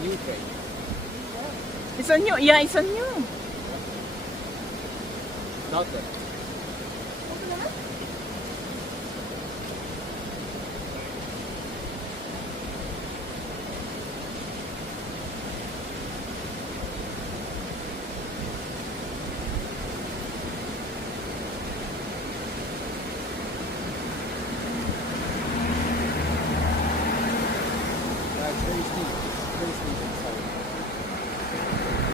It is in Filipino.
new train. It's a new, yeah, it's a new. Not that.